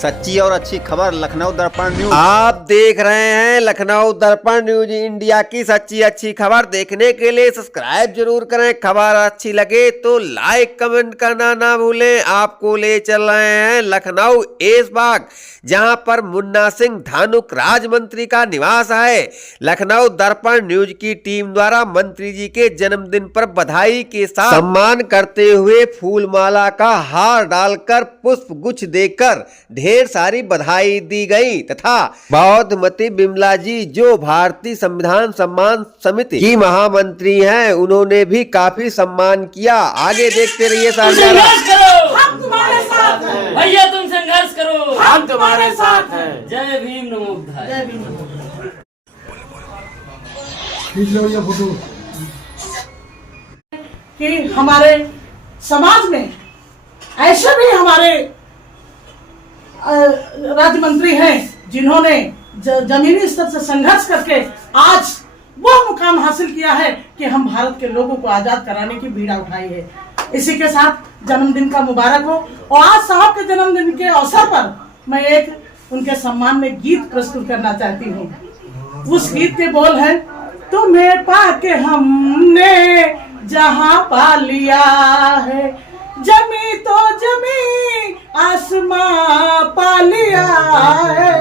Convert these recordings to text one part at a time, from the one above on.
सच्ची और अच्छी खबर लखनऊ दर्पण न्यूज। आप देख रहे हैं लखनऊ दर्पण न्यूज इंडिया की सच्ची अच्छी खबर। देखने के लिए सब्सक्राइब जरूर करें। खबर अच्छी लगे तो लाइक कमेंट करना ना भूलें। आपको ले चल रहे हैं लखनऊ ऐशबाग, जहां पर मुन्ना सिंह धानुक राज मंत्री का निवास है। लखनऊ दर्पण न्यूज की टीम द्वारा मंत्री जी के जन्मदिन पर बधाई के साथ सम्मान करते हुए फूलमाला का हार डालकर पुष्प गुच्छ देकर ढेर सारी बधाई दी गई तथा बौद्धमती बिमला जी, जो भारतीय संविधान सम्मान समिति की महामंत्री हैं, उन्होंने भी काफी सम्मान किया। आगे देखते रहिए। संघर्ष करो, हम तुम्हारे साथ हैं। भैया तुम संघर्ष करो, हम तुम्हारे साथ हैं। जय भीम नमो बुद्धाय। जय भीम नमो बुद्धाय। कि हमारे समाज में ऐसे भी हमारे राज्य मंत्री हैं जिन्होंने जमीनी स्तर से संघर्ष करके आज वो मुकाम हासिल किया है कि हम भारत के लोगों को आजाद कराने की बीड़ा उठाई है। इसी के साथ जन्मदिन का मुबारक हो। और आज साहब के जन्मदिन के अवसर पर मैं एक उनके सम्मान में गीत प्रस्तुत करना चाहती हूँ। उस गीत के बोल हैं, तुम्हें पाके हमने जहां पा लिया है, जमी तो जमी आसमां पा लिया है,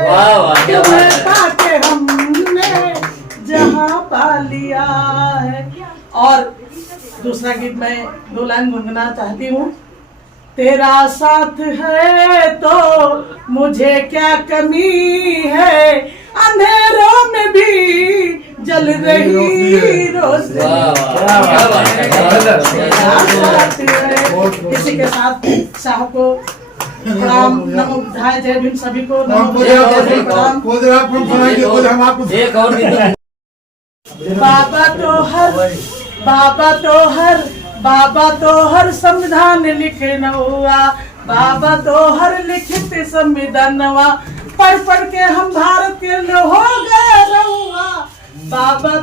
तुम्हें पाके हमने जहां पा लिया है। और दूसरा गीत मैं 2 लाइन गुनगुना चाहती हूँ। तेरा साथ है तो मुझे क्या कमी है, अंधेरों में भी जल रही रोशनी। इसी के साथ साहब को प्रणाम, नमो बुद्धाय, जय भीम। सभी को नमो बुद्धाय, जय प्रणाम। बाबा तो हर संविधान लिखनवा, बाबा तो हर लिखित संविधानवा, पढ़ पढ़ के हम भारत के लोग हो गए रहुआ। बाबा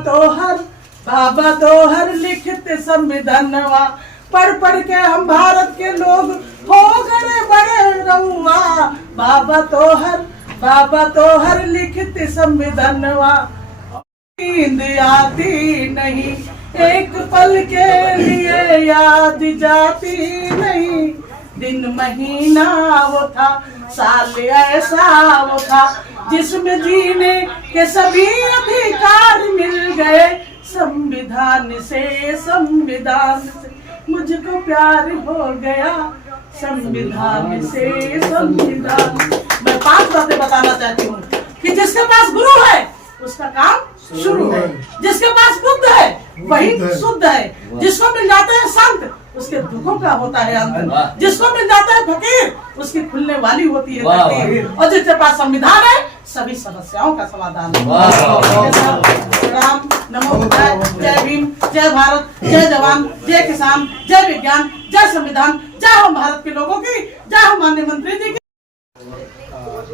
तो हर लिखित संविधानवा, पढ़ पढ़ के हम भारत के लोग हो गए बड़े रहुआ। बाबा तो हर लिखित संविधानवा, नींद आती नहीं एक पल के लिए, याद जाती नहीं। दिन महीना वो था, साल ऐसा वो था, जिसमें जीने के सभी अधिकार मिल गए। संविधान से मुझको प्यार हो गया, संविधान से। मैं 5 बातें बताना चाहती हूँ कि जिसके पास गुरु है उसका काम शुरू है, जिसके पास बुद्ध है वही शुद्ध है, जिसको मिल जाते हैं संत उसके दुखों का होता है अंत, जिसको मिल जाता है फकीर उसकी खुलने वाली होती है तकदीर, और जिसके पास संविधान है सभी समस्याओं का समाधान है। राम नमो बुद्धाय, जय भीम, जय भारत, जय जवान, जय किसान, जय विज्ञान, जय संविधान, जय हम भारत के लोगों की, जय हम माननीय मंत्री जी की।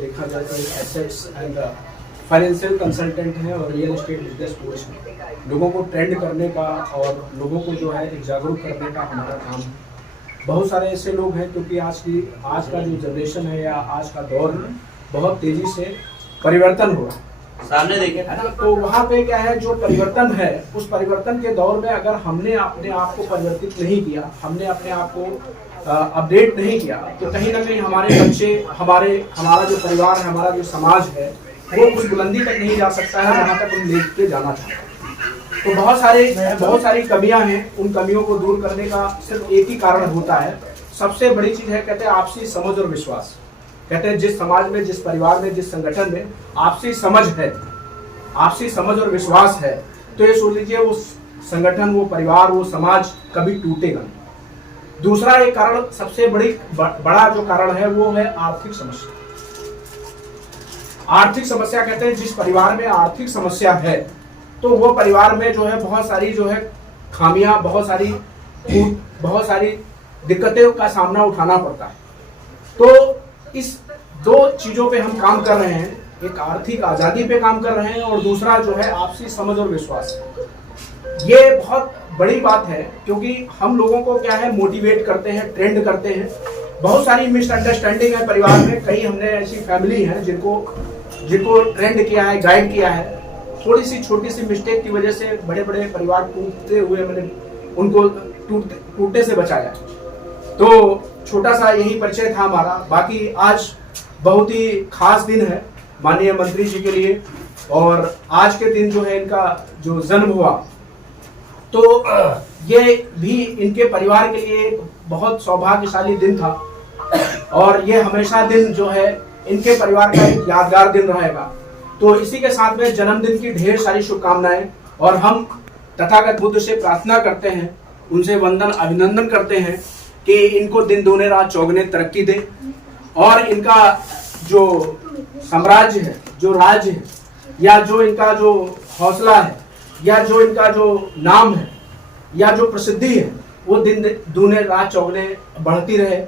देखा जाए तो एसेट्स एंड फाइनेंशियल कंसल्टेंट है और रियल एस्टेट बिजनेस कोच है। लोगों को ट्रेंड करने का और लोगों को जो है एक जागरूक करने का हमारा काम है। बहुत सारे ऐसे लोग हैं क्योंकि आज का जो जनरेशन है या आज का दौर है बहुत तेजी से परिवर्तन हो रहा है, सामने देखें है ना। तो वहाँ पे क्या है, जो परिवर्तन है उस परिवर्तन के दौर में अगर हमने अपने आप को परिवर्तित नहीं किया, हमने अपने आप को अपडेट नहीं किया, तो कहीं ना कहीं हमारे बच्चे, हमारा जो परिवार है, हमारा जो समाज है वो उस बुलंदी तक नहीं जा सकता है जहाँ तक हम लेके जाना चाहते हैं। तो बहुत सारी कमियां हैं। उन कमियों को दूर करने का सिर्फ एक ही कारण होता है। सबसे बड़ी चीज है, कहते हैं आपसी समझ और विश्वास। कहते हैं जिस समाज में, जिस परिवार में, जिस संगठन में आपसी समझ है, आपसी समझ और विश्वास है, तो ये सोच लीजिए वो संगठन, वो परिवार, वो समाज कभी टूटेगा नहीं। दूसरा एक कारण, सबसे बड़ा जो कारण है वो है आर्थिक समस्या। आर्थिक समस्या कहते हैं जिस परिवार में आर्थिक समस्या है तो वो परिवार में जो है बहुत सारी जो है खामियां, बहुत सारी दिक्कतों का सामना उठाना पड़ता है। तो इस 2 चीजों पे हम काम कर रहे हैं, एक आर्थिक आजादी पे काम कर रहे हैं और दूसरा जो है आपसी समझ और विश्वास। ये बहुत बड़ी बात है क्योंकि हम लोगों को क्या है मोटिवेट करते हैं, ट्रेंड करते हैं। बहुत सारी मिसअंडरस्टैंडिंग है परिवार में। कई हमने ऐसी फैमिली है जिनको ट्रेंड किया है, गाइड किया है। थोड़ी सी छोटी सी मिस्टेक की वजह से बड़े बड़े परिवार टूटते हुए मैंने उनको टूटने से बचाया। तो छोटा सा यही परिचय था हमारा। बाकी आज बहुत ही खास दिन है माननीय मंत्री जी के लिए, और आज के दिन जो है इनका जो जन्म हुआ, तो ये भी इनके परिवार के लिए एक बहुत सौभाग्यशाली दिन था, और ये हमेशा दिन जो है इनके परिवार का एक यादगार दिन रहेगा। तो इसी के साथ में जन्मदिन की ढेर सारी शुभकामनाएं, और हम तथागत बुद्ध से प्रार्थना करते हैं, उनसे वंदन अभिनंदन करते हैं कि इनको दिन दूने रात चौगुने तरक्की दे, और इनका जो साम्राज्य है, जो राज्य है, या जो इनका जो हौसला है, या जो इनका जो नाम है, या जो प्रसिद्धि है, वो दिन दूने रात चौगुने बढ़ती रहे।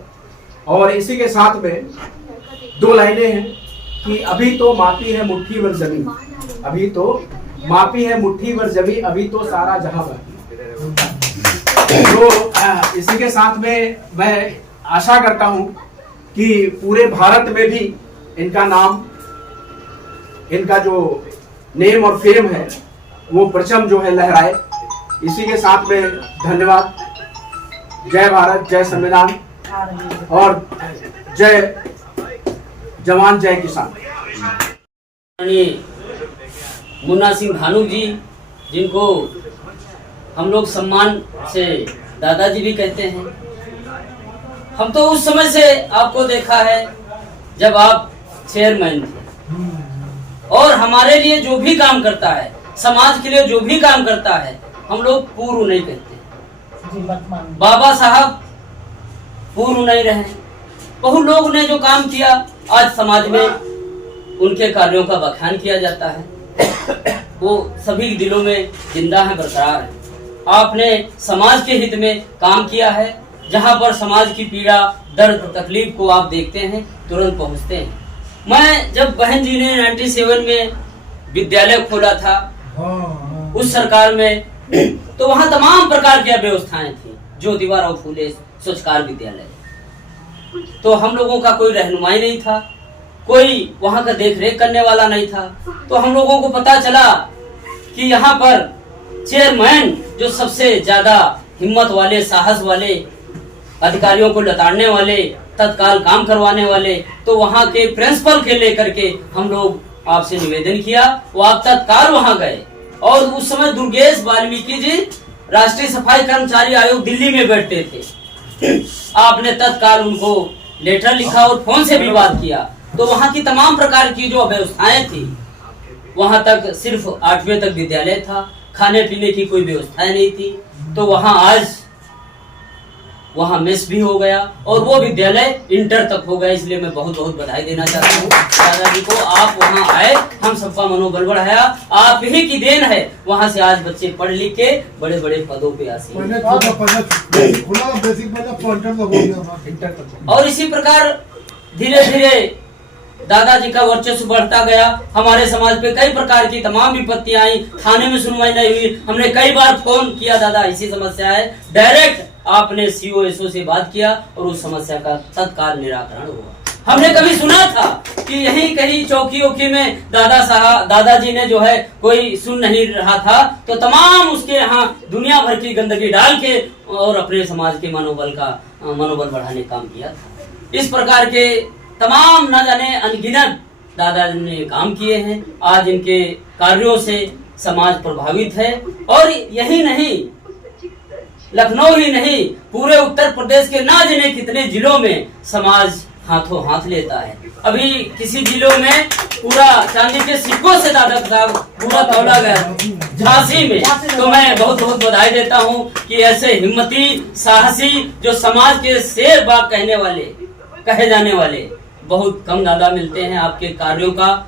और इसी के साथ में 2 लाइनें हैं कि अभी तो मापी है मुट्ठी भर जमीन, अभी तो मापी है मुट्ठी भर जमीन, अभी तो सारा जहां बाकी। तो इसी के साथ में मैं आशा करता हूं कि पूरे भारत में भी इनका नाम, इनका जो नेम और फेम है वो परचम जो है लहराए। इसी के साथ में धन्यवाद। जय भारत, जय संविधान, और जय जवान, जय किसान। मुन्ना सिंह भानु जी, जिनको हम लोग सम्मान से दादाजी भी कहते हैं। हम तो उस समय से आपको देखा है जब आप चेयरमैन थे, और हमारे लिए जो भी काम करता है, समाज के लिए जो भी काम करता है, हम लोग पूर्व नहीं कहते। बाबा साहब पूर्व नहीं रहे। बहुत लोग ने जो काम किया, आज समाज में उनके कार्यों का बखान किया जाता है। वो सभी दिलों में जिंदा है, बरकरार है। आपने समाज के हित में काम किया है। जहाँ पर समाज की पीड़ा, दर्द, तकलीफ को आप देखते हैं, तुरंत पहुँचते हैं। मैं जब बहन जी ने 97 में विद्यालय खोला था उस सरकार में, तो वहाँ तमाम प्रकार की व्यवस्थाएं थी। ज्योतिबा फूले स्वच्छकार विद्यालय, तो हम लोगों का कोई रहनुमाई नहीं था, कोई वहाँ का देख रेख करने वाला नहीं था। तो हम लोगों को पता चला कि यहाँ पर चेयरमैन जो सबसे ज्यादा हिम्मत वाले, साहस वाले, अधिकारियों को लताड़ने वाले, तत्काल काम करवाने वाले, तो वहाँ के प्रिंसिपल के लेकर के हम लोग आपसे निवेदन किया। वो आप तत्काल वहाँ गए, और उस समय दुर्गेश वाल्मीकि जी राष्ट्रीय सफाई कर्मचारी आयोग दिल्ली में बैठते थे। आपने तत्काल उनको लेटर लिखा और फोन से भी बात किया। तो वहाँ की तमाम प्रकार की जो व्यवस्थाएं थी, वहाँ तक सिर्फ 8वीं तक विद्यालय था, खाने पीने की कोई व्यवस्थाएं नहीं थी। तो वहाँ आज वहाँ मेस भी हो गया, और वो विद्यालय इंटर तक हो गया। इसलिए मैं बहुत बहुत बधाई देना चाहता हूँ दादाजी को। आप वहाँ आए, हम सबका मनोबल बढ़ाया, आप ही की देन है। वहाँ से आज बच्चे पढ़ लिख के बड़े बड़े पदों पे आसीन। और इसी प्रकार धीरे धीरे दादाजी का वर्चस्व बढ़ता गया। हमारे समाज पे कई प्रकार की तमाम विपत्तियां आई, थाने में सुनवाई नहीं हुई। हमने कई बार फोन किया, दादा इसी समस्या है, डायरेक्ट आपने COSO से बात किया और उस समस्या का तत्काल निराकरण हुआ। हमने कभी सुना था कि यहीं कहीं चौकी में दादाजी ने जो है कोई सुन नहीं रहा था, तो तमाम उसके यहाँ दुनिया भर की गंदगी डाल के और अपने समाज के मनोबल बढ़ाने काम किया था। इस प्रकार के तमाम न जाने अनगिनत दादाजी ने काम किए हैं। आज इनके कार्यों से समाज प्रभावित है, और यही नहीं, लखनऊ ही नहीं, पूरे उत्तर प्रदेश के ना जाने कितने जिलों में समाज हाथों हाथ लेता है। अभी किसी जिलों में पूरा चांदी के सिक्कों से दादा साहब पूरा तौला गया झांसी में। तो मैं बहुत बहुत बधाई देता हूँ कि ऐसे हिम्मती, साहसी, जो समाज के शेर बाग कहे जाने वाले बहुत कम दादा मिलते हैं। आपके कार्यों का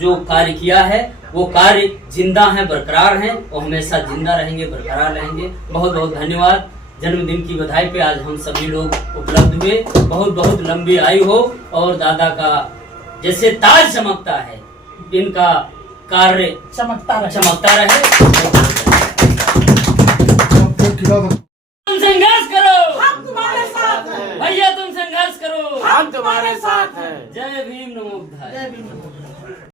जो कार्य किया है वो कार्य जिंदा है, बरकरार हैं, वो हमेशा जिंदा रहेंगे, बरकरार रहेंगे। बहुत बहुत धन्यवाद। जन्मदिन की बधाई पे आज हम सभी लोग उपलब्ध हुए। बहुत बहुत लंबी आयु हो, और दादा का जैसे ताज चमकता है, इनका कार्य चमकता रहे। संघर्ष करो, हम तुम्हारे साथ साथ हैं। भैया तुम संघर्ष करो, हम तुम्हारे साथ हैं। जय भीम नमो बुद्धाय। जय भीम।